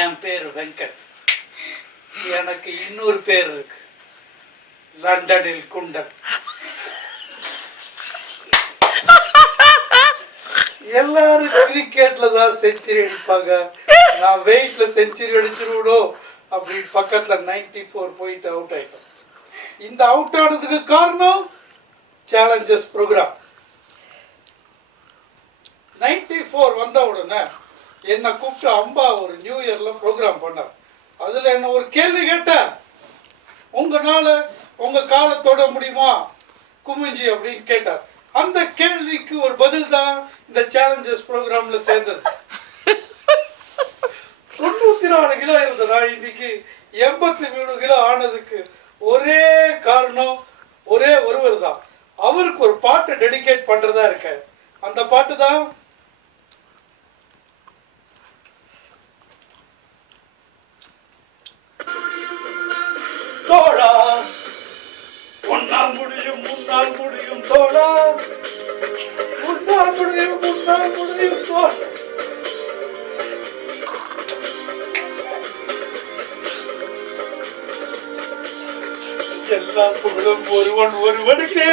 என் பேர் வெங்கட். எனக்கு இன்னொரு பேர் இருக்கு, லண்டனில் குண்டன். எல்லாரும் கிரிக்கெட்ல தான் செஞ்சுரி அடிப்பாங்க, நான் வெயிட்ல செஞ்சுரி அடிச்சிருவோம் அப்படின்னு பக்கத்துல 94 போயிட்டு அவுட் ஆயிட்டோம். இந்த அவுட் ஆனதுக்கு காரணம் சேலஞ்சஸ் ப்ரோக்ராம். 94 வந்த உடனே என்னை கூப்பிட்டு அம்பா ஒரு நியூ இயர்ல ப்ரோக்ராம் பண்ணார். அதுல என்ன ஒரு கேள்வி கேட்டார், உங்களால உங்க காலை தொட முடியுமா குமிஞ்சி அப்படின்னு கேட்டார். அந்த கேள்விக்கு ஒரு பதில் தான் இந்த சேலஞ்சஸ் ப்ரோக்ராம்ல சேர்ந்தது. 94 கிலோ இருந்த நான் இன்னைக்கு 83 கிலோ ஆனதுக்கு ஒரே காரணம் ஒரே ஒருவர் தான். அவருக்கு ஒரு பாட்டு டெடிகேட் பண்றதா இருக்க. அந்த பாட்டு தான் தோழா, ஒன்னால் முடியும் முன்னால் முடியும் தோழா, முன்னால் முடியும் முன்னால் முடியும் தோழா. எல்லா புகழும் ஒருவனுக்கே